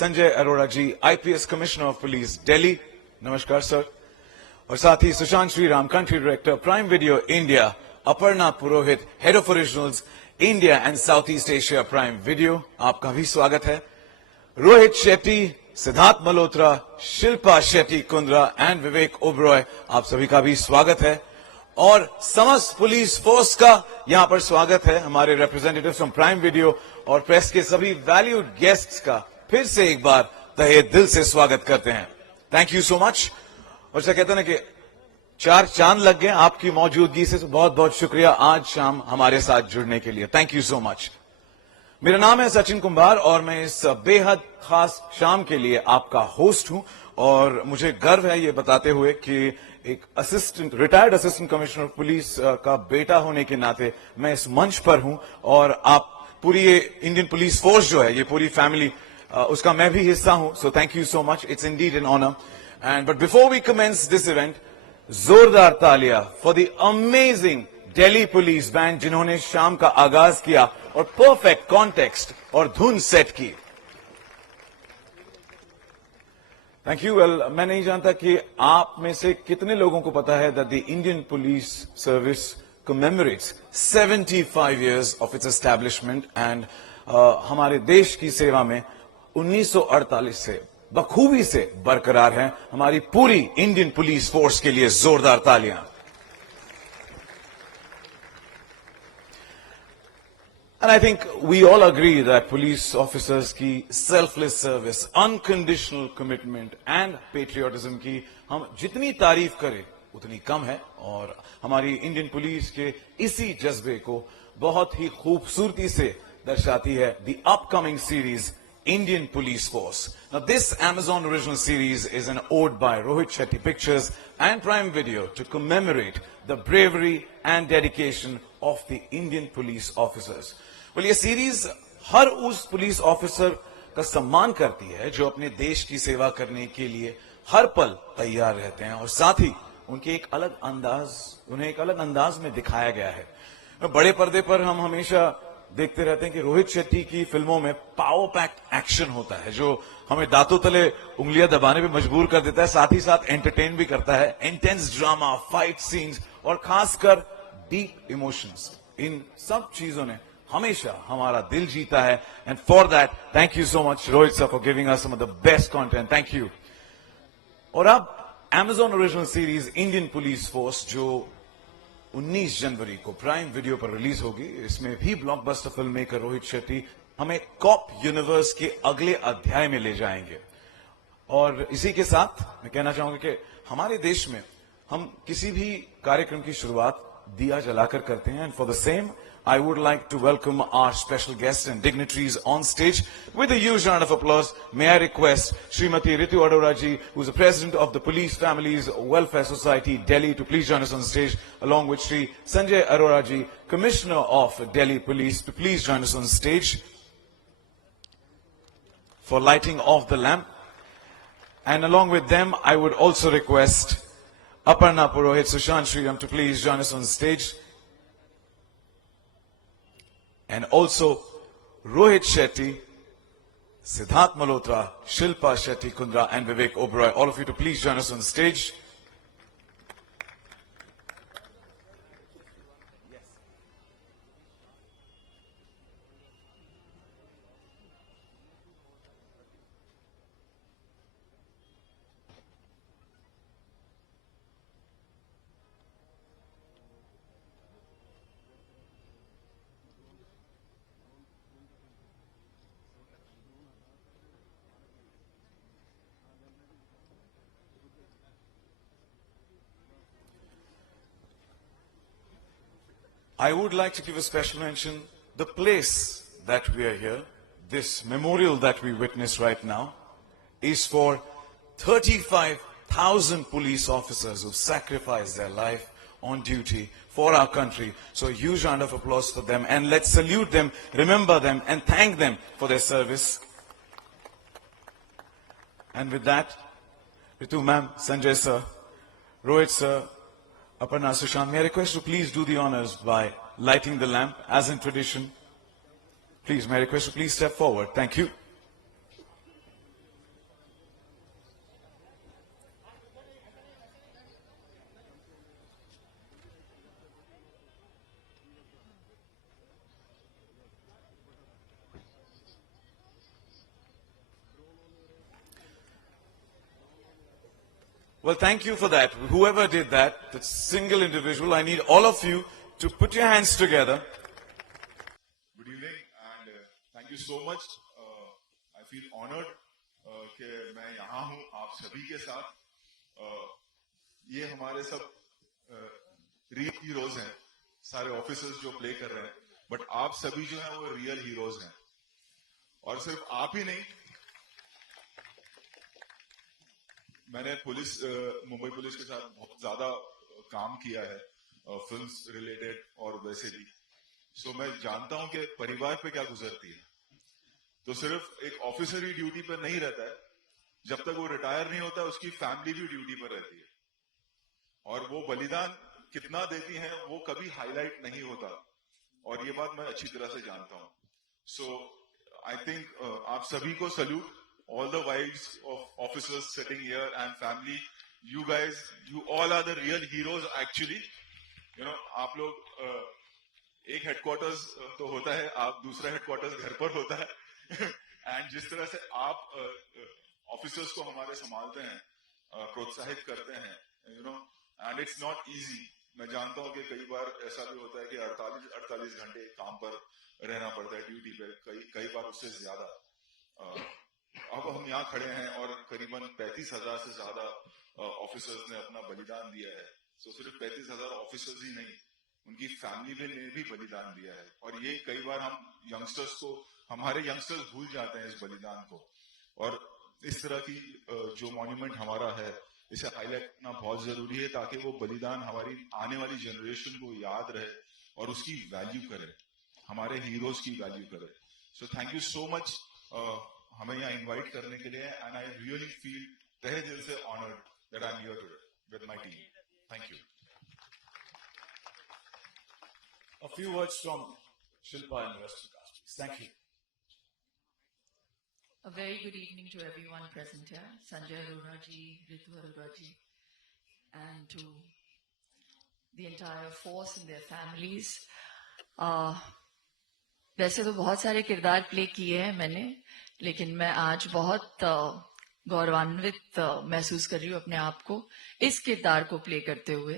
Sanjay Arora ji, IPS commissioner of police Delhi, नमस्कार sir. और साथ ही Sushant Shriram, country director prime video India, Aparna Purohit, head of originals India and south east Asia prime video, आपका भी स्वागत है। रोहित शेट्टी, सिद्धार्थ मल्होत्रा, शिल्पा शेट्टी कुंद्रा एंड विवेक ओबरॉय, आप सभी का भी स्वागत है। और समस्त पुलिस फोर्स का यहां पर स्वागत है। हमारे रिप्रेजेंटेटिव फ्रॉम प्राइम वीडियो और प्रेस के सभी वैल्यूड गेस्ट्स का फिर से एक बार तहे दिल से स्वागत करते हैं। Thank you so much. और क्या कहते हैं ना कि चार चांद लग गए आपकी मौजूदगी से, तो बहुत बहुत शुक्रिया आज शाम हमारे साथ जुड़ने के लिए। Thank you so much. मेरा नाम है सचिन कुंभार और मैं इस बेहद खास शाम के लिए आपका होस्ट हूं। और मुझे गर्व है ये बताते हुए कि एक retired assistant commissioner of police का बेटा होने के नाते मैं इस मंच पर हूं। और आप पूरी ये इंडियन पुलिस फोर्स जो है, ये पूरी फैमिली, उसका मैं भी हिस्सा हूं। So thank you so much, it's indeed an honour. And but before we commence this event, जोरदार तालियां for the amazing Delhi police band जिन्होंने शाम का आगाज किया और परफेक्ट कॉन्टेक्स्ट और धुन सेट की। Thank you. वेल, मैं नहीं जानता कि आप में से कितने लोगों को पता है that the Indian police service commemorates 75 years of its establishment and हमारे देश की सेवा में 1948 से बखूबी से बरकरार है हमारी पूरी इंडियन पुलिस फोर्स के लिए जोरदार तालियां। And I think we all agree that police officers की selfless service, unconditional commitment and patriotism की हम जितनी तारीफ करें उतनी कम है। और हमारी इंडियन पुलिस के इसी जज्बे को बहुत ही खूबसूरती से दर्शाती है the upcoming series Indian Police Force. Now this Amazon original series is an ode by Rohit Shetty Pictures and Prime Video to commemorate the bravery and dedication of the Indian police officers. Well, ये series हर उस police officer का सम्मान करती है जो अपने देश की सेवा करने के लिए हर पल तैयार रहते हैं और साथ ही उन्हें एक अलग अंदाज में दिखाया गया है। बड़े पर्दे पर हम हमेशा देखते रहते हैं कि रोहित शेट्टी की फिल्मों में पावर पैक्ड एक्शन होता है जो हमें दांतों तले उंगलियां दबाने पे मजबूर कर देता है, साथ ही साथ एंटरटेन भी करता है। इंटेंस ड्रामा, फाइट सीन्स और खासकर डीप इमोशंस, इन सब चीजों ने हमेशा हमारा दिल जीता है। And for that thank you so much Rohit sir for giving us some of the best content. Thank you. और अब Amazon original series Indian police force जो 19 जनवरी को प्राइम वीडियो पर रिलीज होगी, इसमें भी blockbuster film maker Rohit Shetty हमें कॉप यूनिवर्स के अगले अध्याय में ले जाएंगे। और इसी के साथ मैं कहना चाहूंगा कि हमारे देश में हम किसी भी कार्यक्रम की शुरुआत दिया जलाकर करते हैं। And for the same I would like to welcome our special guests and dignitaries on stage. With a huge round of applause, may I request Srimati Ritu Arora ji, who is the president of the Police Families Welfare Society, Delhi, to please join us on stage, along with Sri Sanjay Arora ji, Commissioner of Delhi Police, to please join us on stage for lighting of the lamp. And along with them, I would also request Aparna Purohit, Sushant Sriram, to please join us on stage. And also Rohit Shetty, Siddharth Malhotra, Shilpa Shetty Kundra and Vivek Oberoi, all of you to please join us on stage. I would like to give a special mention, the place that we are here, this memorial that we witness right now, is for 35,000 police officers who sacrificed their life on duty for our country. So a huge round of applause for them, and let's salute them, remember them, and thank them for their service. And with that, Ritu ma'am, Sanjay sir, Rohit sir, Aparna, Sushant, may I request to please do the honors by lighting the lamp as in tradition. Please, may I request to please step forward. Thank you. Well, thank you for that. Whoever did that, that single individual, I need all of you to put your hands together. Good evening and thank you so much. I feel honored कि मैं यहाँ हूँ आप सभी के साथ. ये हमारे सब रियल हीरोज हैं, सारे ऑफिसर्स जो प्ले कर रहे हैं, बट आप सभी जो हैं वो रियल हीरोज हैं. और सिर्फ आप ही नहीं, मैंने मुंबई पुलिस के साथ बहुत ज्यादा काम किया है, फिल्म्स रिलेटेड और वैसे भी. सो मैं जानता हूं कि परिवार पे क्या गुजरती है. तो सिर्फ एक ऑफिसर ही ड्यूटी पर नहीं रहता है, जब तक वो रिटायर नहीं होता उसकी फैमिली भी ड्यूटी पर रहती है. और वो बलिदान कितना देती है वो कभी हाईलाइट नहीं होता, और ये बात मैं अच्छी तरह से जानता हूं. सो आई थिंक आप सभी को salute. All the wives of officers sitting here and family, you guys, you all are the real heroes actually. You know, आप लोग एक हेडक्वार्टर्स तो होता है, आप दूसरा हेडक्वार्टर्स घर पर होता है. एंड जिस तरह से आप ऑफिसर्स को हमारे संभालते हैं, प्रोत्साहित करते हैं, you know, and it's not easy. मैं जानता हूं कि कई बार ऐसा भी होता है कि 48 घंटे काम पर रहना पड़ता है, ड्यूटी पे, कई बार उससे ज्यादा. अब हम यहाँ खड़े हैं और करीबन 35,000 से ज्यादा ऑफिसर्स ने अपना बलिदान दिया है. सो सिर्फ 35,000 ऑफिसर्स ही नहीं, उनकी फैमिली ने भी बलिदान दिया है. और ये कई बार हम यंगस्टर्स को, हमारे यंगस्टर्स भूल जाते हैं इस बलिदान को. और इस तरह की जो मॉन्यूमेंट हमारा है, इसे हाईलाइट करना बहुत जरूरी है, ताकि वो बलिदान हमारी आने वाली जनरेशन को याद रहे और उसकी वैल्यू करे, हमारे हीरोज की वैल्यू करे. सो थैंक यू सो मच हमें यहाँ इनवाइट करने के लिए. एंड आई रियली फील तहे दिल से honoured that I am here today with my team. Thank you. A few words from Shilpa and the rest of the cast. Thank you. A very good evening to everyone present here, Sanjay Arora ji, Ritu Arora ji, and to the entire force and their families. वैसे तो बहुत सारे किरदार play किए हैं मैंने, लेकिन मैं आज बहुत गौरवान्वित महसूस कर रही हूँ अपने आप को इस किरदार को प्ले करते हुए.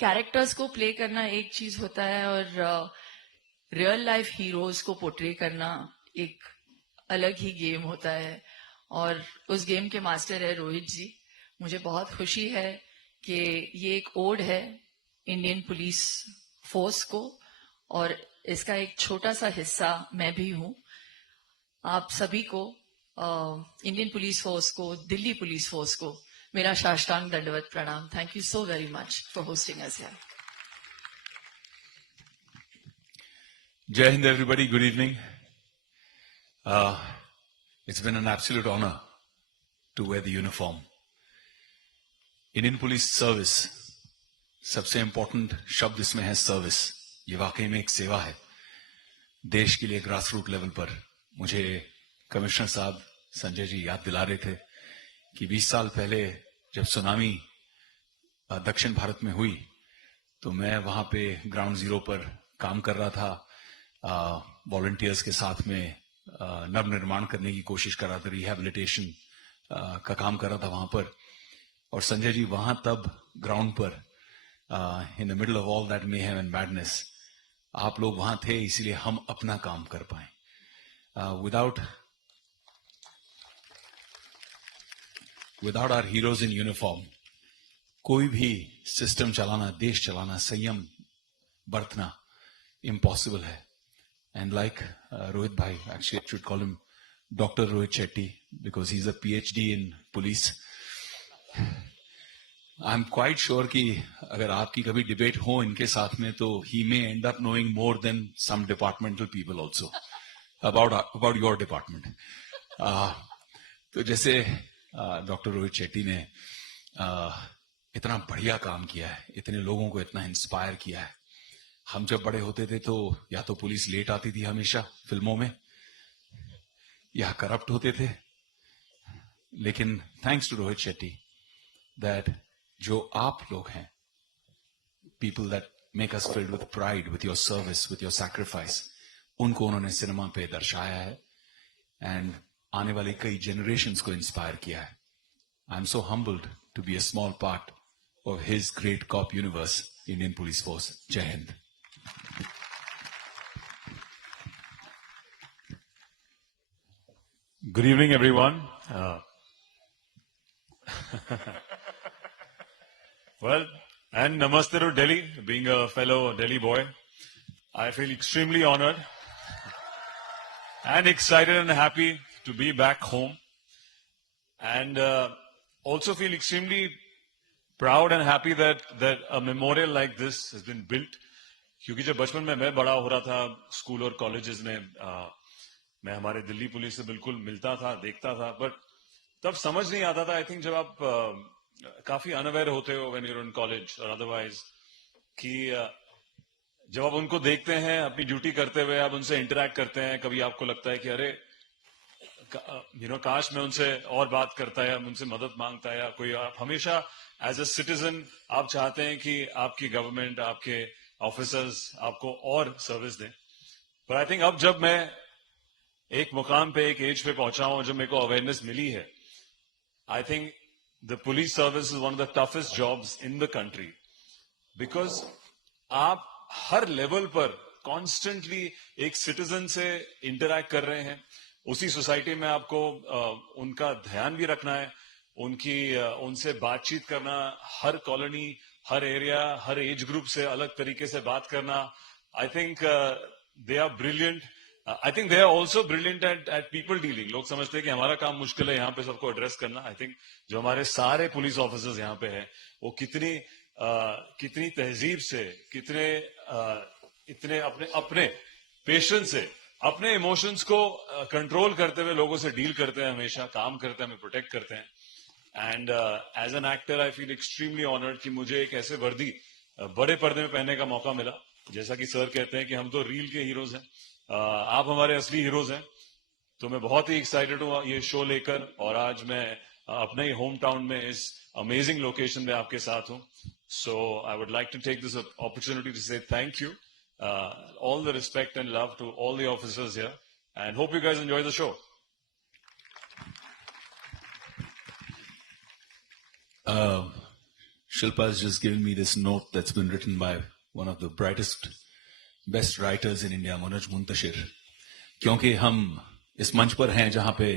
कैरेक्टर्स को प्ले करना एक चीज होता है और रियल लाइफ हीरोज को पोर्ट्रे करना एक अलग ही गेम होता है. और उस गेम के मास्टर है रोहित जी. मुझे बहुत खुशी है कि ये एक ओड है इंडियन पुलिस फोर्स को, और इसका एक छोटा सा हिस्सा मैं भी हूं. आप सभी को, इंडियन पुलिस फोर्स को, दिल्ली पुलिस फोर्स को मेरा साष्टांग दंडवत प्रणाम. Thank you so very much for hosting us here. Jai Hind, everybody. Good evening. It's been an absolute honor to wear the uniform. Indian Police Service, सबसे important शब्द इसमें है सर्विस. ये वाकई में एक सेवा है देश के लिए. ग्रास रूट लेवल पर मुझे कमिश्नर साहब संजय जी याद दिला रहे थे कि 20 साल पहले जब सुनामी दक्षिण भारत में हुई तो मैं वहां पे ग्राउंड जीरो पर काम कर रहा था. वॉलंटियर्स के साथ में नव निर्माण करने की कोशिश कर रहा था, रिहैबिलिटेशन का काम कर रहा था वहां पर. और संजय जी वहां तब ग्राउंड पर in the middle of all that mayhem and madness आप लोग वहां थे, इसीलिए हम अपना काम कर पाए. Without our heroes in uniform कोई भी सिस्टम चलाना, देश चलाना, संयम बरतना इम्पॉसिबल है. एंड लाइक रोहित भाई, actually I should call him doctor Rohit Shetty because he is a PhD in police. I am quite sure कि अगर आपकी कभी डिबेट हो इनके साथ में तो he may end up knowing more than some departmental people also about your department. तो जैसे डॉक्टर रोहित शेट्टी ने इतना बढ़िया काम किया है, इतने लोगों को इतना इंस्पायर किया है. हम जब बड़े होते थे तो या तो पुलिस लेट आती थी हमेशा फिल्मों में, या करप्ट होते थे. लेकिन thanks to Rohit Shetty that जो आप लोग हैं, people that make us filled with pride, with your service, with your sacrifice, उनको उन्होंने सिनेमा पे दर्शाया है एंड आने वाली कई जनरेशंस को इंस्पायर किया है. I'm so humbled to be a small part of his great cop universe, Indian Police Force. Jai Hind. Good evening, everyone. Well, and namaste to Delhi. Being a fellow Delhi boy, I feel extremely honored and excited and happy to be back home, and also feel extremely proud and happy that a memorial like this has been built. क्योंकि जब बचपन में मैं बड़ा हो रहा था school और कॉलेजेस में, मैं हमारे दिल्ली पुलिस से बिल्कुल मिलता था, देखता था, बट तब समझ नहीं आता था. आई थिंक जब आप काफी अनअवेयर होते हो when you are in college और अदरवाइज, कि जब आप उनको देखते हैं अपनी ड्यूटी करते हुए, आप उनसे इंटरेक्ट करते हैं, कभी आपको लगता है कि अरे काश मैं उनसे और बात करता या उनसे मदद मांगता, या कोई आप हमेशा एज अ सिटीजन आप चाहते हैं कि आपकी गवर्नमेंट, आपके ऑफिसर्स आपको और सर्विस दें. पर आई थिंक अब जब मैं एक मुकाम पे, एक एज पे पहुंचा हूं, जब मेरे को अवेयरनेस मिली है, I think the police service is one of the toughest jobs in the country, because आप हर लेवल पर कॉन्स्टेंटली एक सिटीजन से इंटरैक्ट कर रहे हैं. उसी सोसाइटी में आपको उनका ध्यान भी रखना है, उनसे बातचीत करना, हर कॉलोनी, हर एरिया, हर एज ग्रुप से अलग तरीके से बात करना. I think they are brilliant. I think they are also brilliant at people dealing. लोग समझते हैं कि हमारा काम मुश्किल है यहाँ पे सबको एड्रेस करना. आई थिंक जो हमारे सारे पुलिस ऑफिसर्स यहाँ पे हैं, वो कितनी तहजीब से, इतने अपने पेशेंस से, अपने इमोशंस को कंट्रोल करते हुए लोगों से डील करते हैं, हमेशा काम करते हैं, हमें प्रोटेक्ट करते हैं. And as an actor I feel extremely honoured कि मुझे एक ऐसे वर्दी बड़े पर्दे में पहनने का मौका मिला. जैसा कि सर कहते हैं कि हम तो रील के हीरोज हैं, आप हमारे असली हीरोज हैं. तो मैं बहुत ही एक्साइटेड हूँ ये शो लेकर, और आज मैं अपने ही होम टाउन में इस अमेजिंग लोकेशन में आपके साथ हूँ. So I would like to take this opportunity to say thank you, all the respect and love to all the officers here, and hope you guys enjoy the show. Shilpa has just given me this note that's been written by one of the brightest, best writers in India, Manoj Muntashir. क्योंकि हम इस मंच पर हैं जहां पे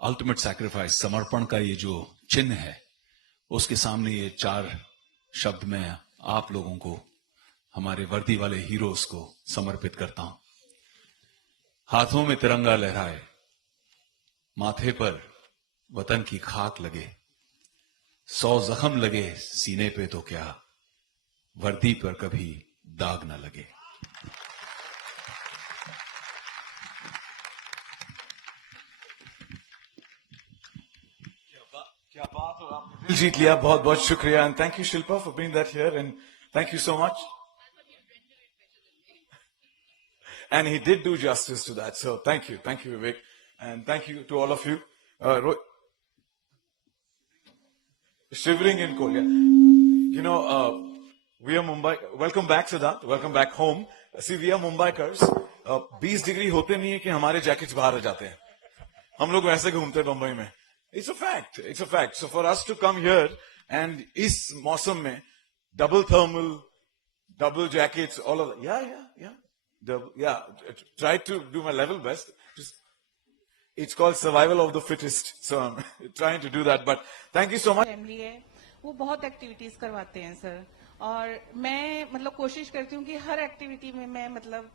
ultimate sacrifice, समर्पण का ये जो चिन्ह है, उसके सामने ये 4 शब्द मैं आप लोगों को, हमारे वर्दी वाले हीरोज को समर्पित करता हूं. हाथों में तिरंगा लहराए, माथे पर वतन की खाक लगे, 100 जख्म लगे सीने पे तो क्या, वर्दी पर कभी दाग ना लगे. क्या बात हो, आपने दिल जीत लिया. बहुत बहुत शुक्रिया, and thank you Shilpa for bringing that here, and thank you so much. And he did do justice to that. So thank you, Vivek. And thank you to all of you. Shivering in Korea. You know, we are Mumbai. Welcome back, Siddharth. Welcome back home. See, we are Mumbaikars. 20 degree होते नहीं है कि हमारे jackets बाहर आ जाते हैं. हम लोग वैसे घूमते हैं मुंबई में. It's a fact. It's a fact. So for us to come here and इस मौसम में double thermal, double jackets, all of that. Yeah. Try to do my level best. It's called survival of the fittest. So I'm trying to do that. But thank you so much. Family है, वो बहुत activities करवाते हैं sir, और मैं मतलब कोशिश करती हूँ कि हर एक्टिविटी में मैं मतलब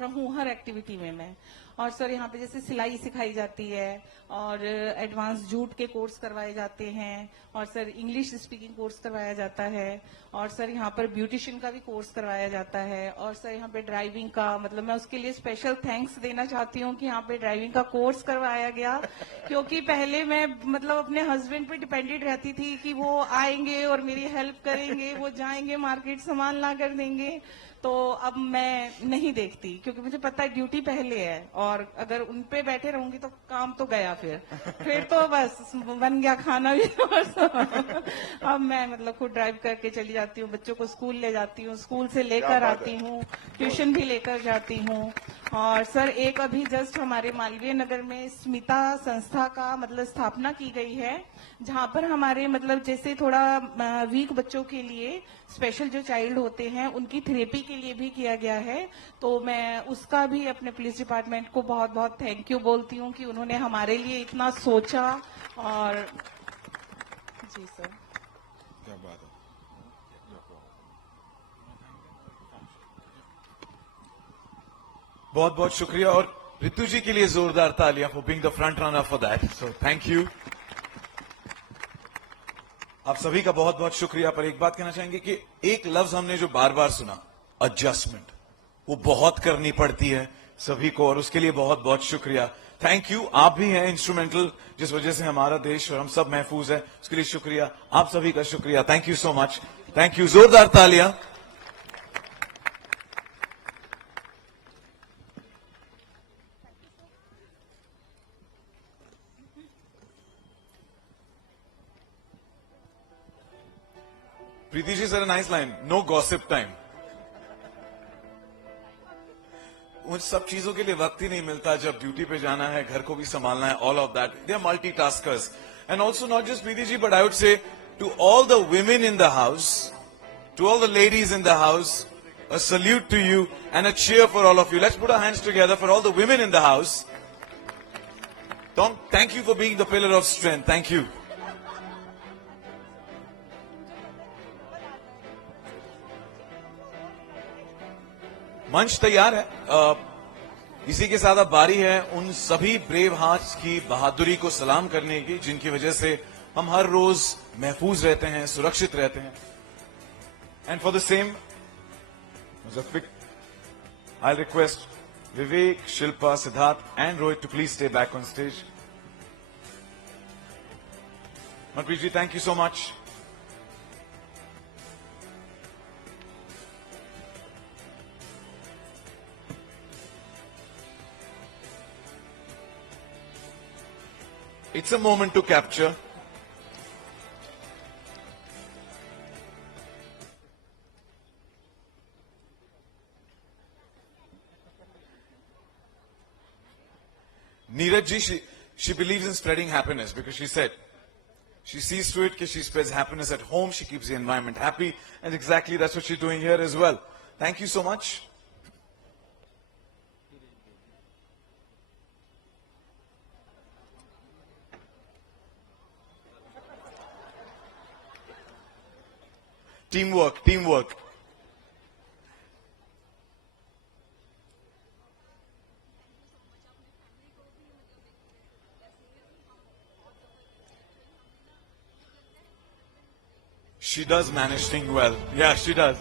रहूं, हर एक्टिविटी में मैं. और सर यहाँ पे जैसे सिलाई सिखाई जाती है, और एडवांस जूट के कोर्स करवाए जाते हैं, और सर इंग्लिश स्पीकिंग कोर्स करवाया जाता है, और सर यहाँ पर ब्यूटिशियन का भी कोर्स करवाया जाता है, और सर यहाँ पे ड्राइविंग का, मतलब मैं उसके लिए स्पेशल थैंक्स देना चाहती हूँ कि यहाँ पे ड्राइविंग का कोर्स करवाया गया. क्योंकि पहले मैं मतलब अपने हस्बैंड पे डिपेंडेंट रहती थी कि वो आएंगे और मेरी हेल्प करेंगे, वो जाएंगे मार्केट सामान ला कर देंगे. तो अब मैं नहीं देखती, क्योंकि मुझे पता है ड्यूटी पहले है, और अगर उन पे बैठे रहूंगी तो काम तो गया. फिर तो बस बन गया खाना भी. अब मैं मतलब खुद ड्राइव करके चली जाती हूँ, बच्चों को स्कूल ले जाती हूँ, स्कूल से लेकर आती हूँ, ट्यूशन भी लेकर जाती हूँ, और सर एक अभी जस्ट हमारे मालवीय नगर में स्मिता संस्था का मतलब स्थापना की गई है, जहां पर हमारे मतलब जैसे थोड़ा वीक बच्चों के लिए स्पेशल जो चाइल्ड होते हैं उनकी थेरेपी के लिए भी किया गया है। तो मैं उसका भी अपने पुलिस डिपार्टमेंट को बहुत बहुत थैंक यू बोलती हूँ कि उन्होंने हमारे लिए इतना सोचा। और जी सर, क्या बात है। बहुत बहुत शुक्रिया और रितु जी के लिए जोरदार तालियां for being the front runner for that, so thank you. आप सभी का बहुत बहुत शुक्रिया। पर एक बात कहना चाहेंगे कि एक लफ्ज हमने जो बार बार सुना, एडजस्टमेंट, वो बहुत करनी पड़ती है सभी को, और उसके लिए बहुत बहुत शुक्रिया। Thank you. आप भी हैं इंस्ट्रूमेंटल जिस वजह से हमारा देश और हम सब महफूज है, उसके लिए शुक्रिया। आप सभी का शुक्रिया। Thank you so much. Thank you. जोरदार तालियां। Preeti ji sir, nice line, no gossip time. उन सब चीजों के लिए वक्त ही नहीं मिलता, जब ड्यूटी पे जाना है, घर को भी संभालना है, all of that. They are multitaskers. And also not just Preeti ji, but I would say to all the women in the house, to all the ladies in the house, a salute to you and a cheer for all of you. Let's put our hands together for all the women in the house. Tom, thank you for being the pillar of strength. Thank you. मंच तैयार है। इसी के साथ अब बारी है उन सभी ब्रेव हार्ट्स की बहादुरी को सलाम करने की, जिनकी वजह से हम हर रोज महफूज रहते हैं, सुरक्षित रहते हैं। And for the same I request Vivek, Shilpa, Siddharth and Rohit to please stay back on stage. Manpreet ji, thank you so much. It's a moment to capture. Neeraj ji, she believes in spreading happiness because she said she sees to it that she spreads happiness at home, she keeps the environment happy, and exactly that's what she's doing here as well. Thank you so much. Teamwork, teamwork. She does manage things well. Yeah, she does.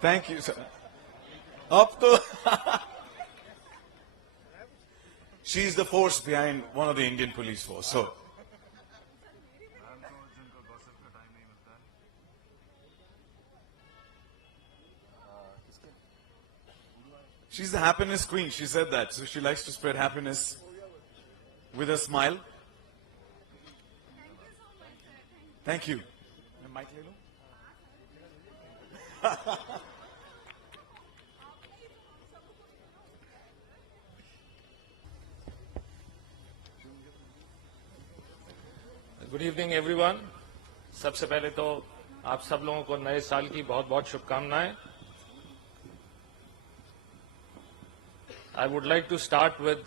Thank you, sir. Up to she's the force behind one of the Indian police force. So she's the happiness queen. She said that. So she likes to spread happiness with a smile. Thank you. Mic le lo. Good evening everyone. सबसे पहले तो आप सब लोगों को नए साल की बहुत बहुत शुभकामनाएं। I would like to start with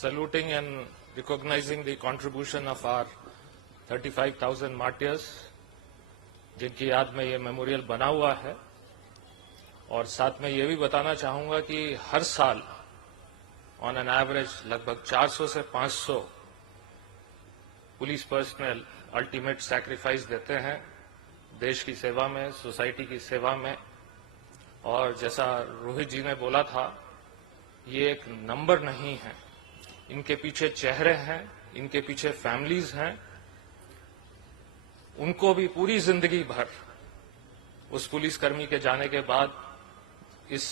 saluting and recognising the contribution of our 35,000 martyrs, जिनकी याद में ये मेमोरियल बना हुआ है। और साथ में ये भी बताना चाहूंगा कि हर साल ऑन एन एवरेज लगभग 400 से 500 पुलिस पर्सनल अल्टीमेट सैक्रिफाइस देते हैं देश की सेवा में, सोसाइटी की सेवा में। और जैसा रोहित जी ने बोला था, ये एक नंबर नहीं है, इनके पीछे चेहरे हैं, इनके पीछे फैमिलीज हैं। उनको भी पूरी जिंदगी भर उस पुलिसकर्मी के जाने के बाद इस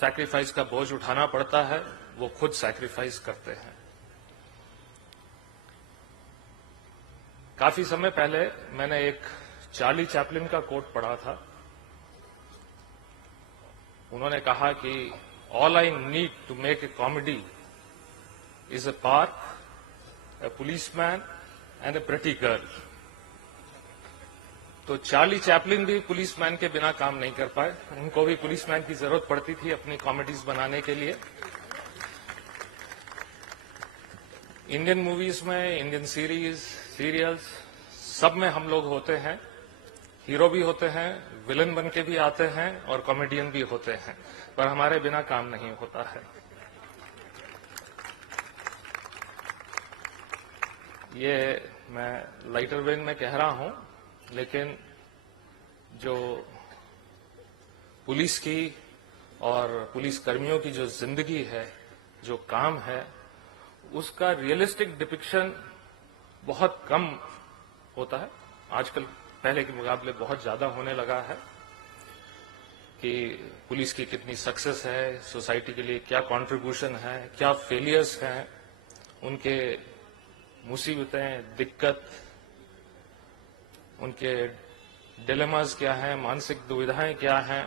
सैक्रिफाइस का बोझ उठाना पड़ता है वो खुद सैक्रिफाइस करते हैं। काफी समय पहले मैंने एक चार्ली चैपलिन का कोट पढ़ा था। उन्होंने कहा कि all I need to make a comedy is a park, a policeman and a pretty girl. तो चार्ली चैपलिन भी पुलिसमैन के बिना काम नहीं कर पाए, उनको भी पुलिसमैन की जरूरत पड़ती थी अपनी कॉमेडीज बनाने के लिए। इंडियन मूवीज में, इंडियन सीरीज, सीरियल्स, सब में हम लोग होते हैं, हीरो भी होते हैं, विलन बन के भी आते हैं और कॉमेडियन भी होते हैं, पर हमारे बिना काम नहीं होता है। ये मैं लाइटर वेन में कह रहा हूं, लेकिन जो पुलिस की और पुलिस कर्मियों की जो जिंदगी है, जो काम है, उसका रियलिस्टिक डिपिक्शन बहुत कम होता है। आजकल पहले के मुकाबले बहुत ज्यादा होने लगा है कि पुलिस की कितनी सक्सेस है, सोसाइटी के लिए क्या कंट्रीब्यूशन है, क्या फेलियर्स हैं, उनके मुसीबतें, दिक्कत, उनके डिलेमास क्या हैं, मानसिक दुविधाएं क्या हैं।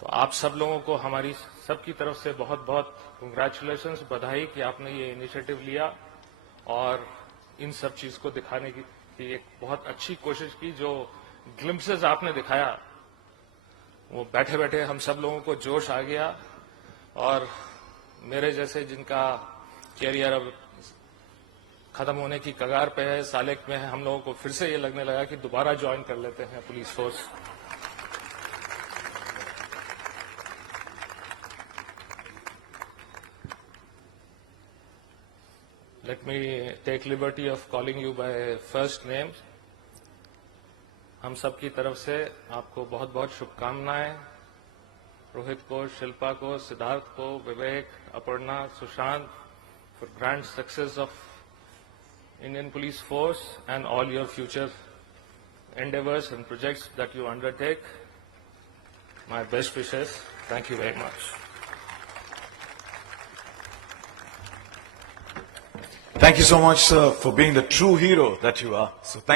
तो आप सब लोगों को हमारी सबकी तरफ से बहुत बहुत कंग्रेचुलेशंस, बधाई कि आपने ये इनिशिएटिव लिया और इन सब चीज को दिखाने की एक बहुत अच्छी कोशिश की। जो ग्लिम्पसेस आपने दिखाया वो बैठे बैठे हम सब लोगों को जोश आ गया, और मेरे जैसे जिनका कैरियर अब खत्म होने की कगार पे है, सालेक में है, हम लोगों को फिर से ये लगने लगा कि दोबारा ज्वाइन कर लेते हैं police force. Let me take liberty of calling you by first name. हम सब की तरफ से आपको बहुत बहुत शुभकामनाएं। रोहित को, शिल्पा को, सिद्धार्थ को, विवेक, Aparna, Sushant, for grand success of Indian Police Force and all your future endeavors and projects that you undertake. My best wishes. Thank you very much. Thank you so much, sir, for being the true hero that you are. So thank